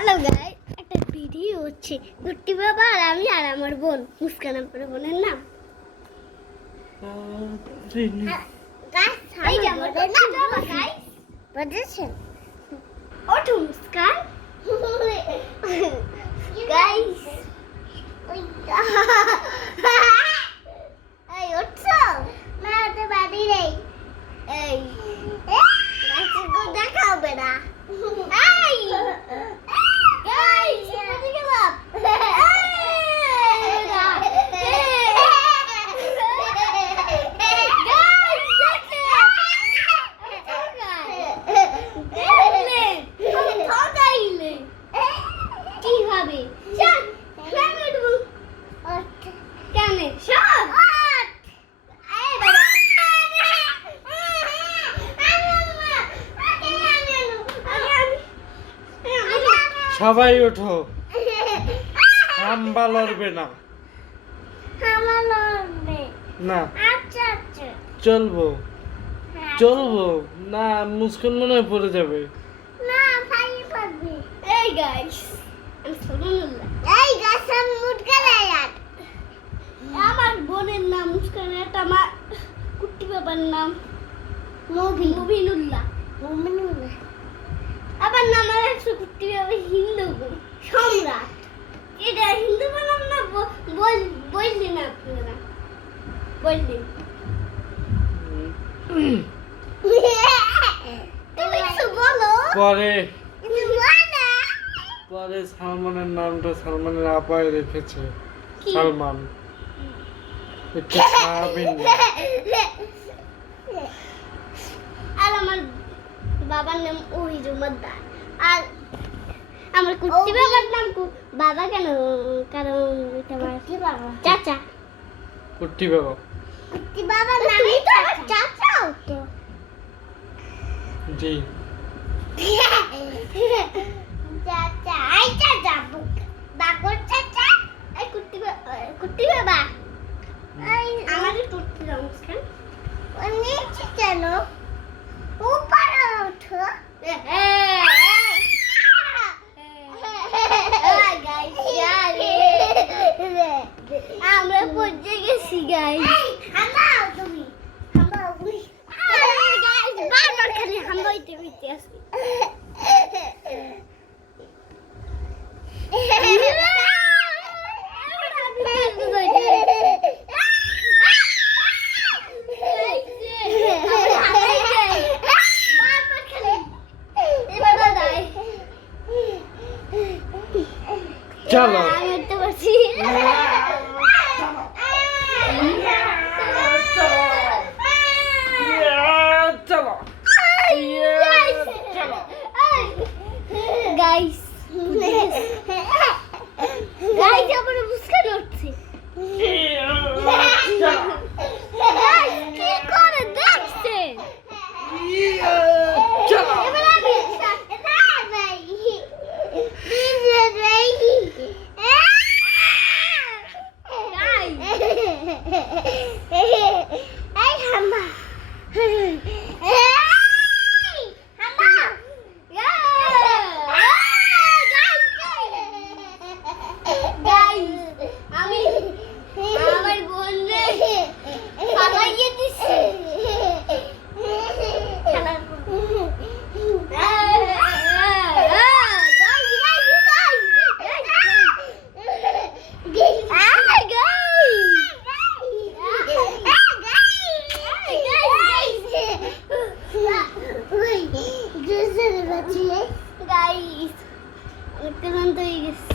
Hello guys, একটা video হচ্ছে গুট্টি বাবা আর আমি আর আমার বোন মুস্কান আপুর বোনের নাম গাইস, এই যে আমার গুট্টি বাবা গাইস বুঝেছেন। ওঠো মুস্কান গাইস, এই ওঠো না, ওটা বাড়ি নেই। এই গাছগুলো দেখা হবে না। এই গাইস, কোথায় গেলাম? কিভাবে কেমনে সব সবাই ওঠো, হাম্বা লড়বে না। না চলবো চলবো না, মুস্কান মনে হয় পড়ে যাবে। এই গাইস, আমি সুবহানাল্লাহ। এই গাইস, আমি মুস্কান। আমার বোনের নাম মুস্কান, এটা আমার কুট্টি বাবার নাম মুবিনুল্লাহ। আবার নাম আছে কুট্টি বাবা হিন্দু সম্রাট। এটা হিন্দু নাম না, বললি না আপনারা, বললি তুমি কিছু বলো। পরে সালমানের নামটা সালমানের আপায় রেখেছে, সালমান। একটু সাবিন না। আর আমার বাবার নাম ওহিজুমদ্দার। আর আমার কুট্টি বাবার নাম বাবা কেন? কারণ এটা আমার চাচা। কুট্টি বাবা, কুট্টি বাবার নামই তো আমার চাচাও তো। জি চাচা, এই চাচা বাগর চাচা, এই কুট্টি বাবা, এই আমাদের কুট্টি নমস্কার। নিচে কেন? উপরে ওঠো। আমরা পৌঁছে গেছি গাইস। বারবার খালি হামাইতে হইতে আসি। চলো গাইস, গাইস আমার মুস্কান উঠছে। কি করে দেখছেন? এবার আমি আমার বোনরে পালাইয়ে দিছি। গাইস, অনেক ক্লান্ত হয়ে গেছি।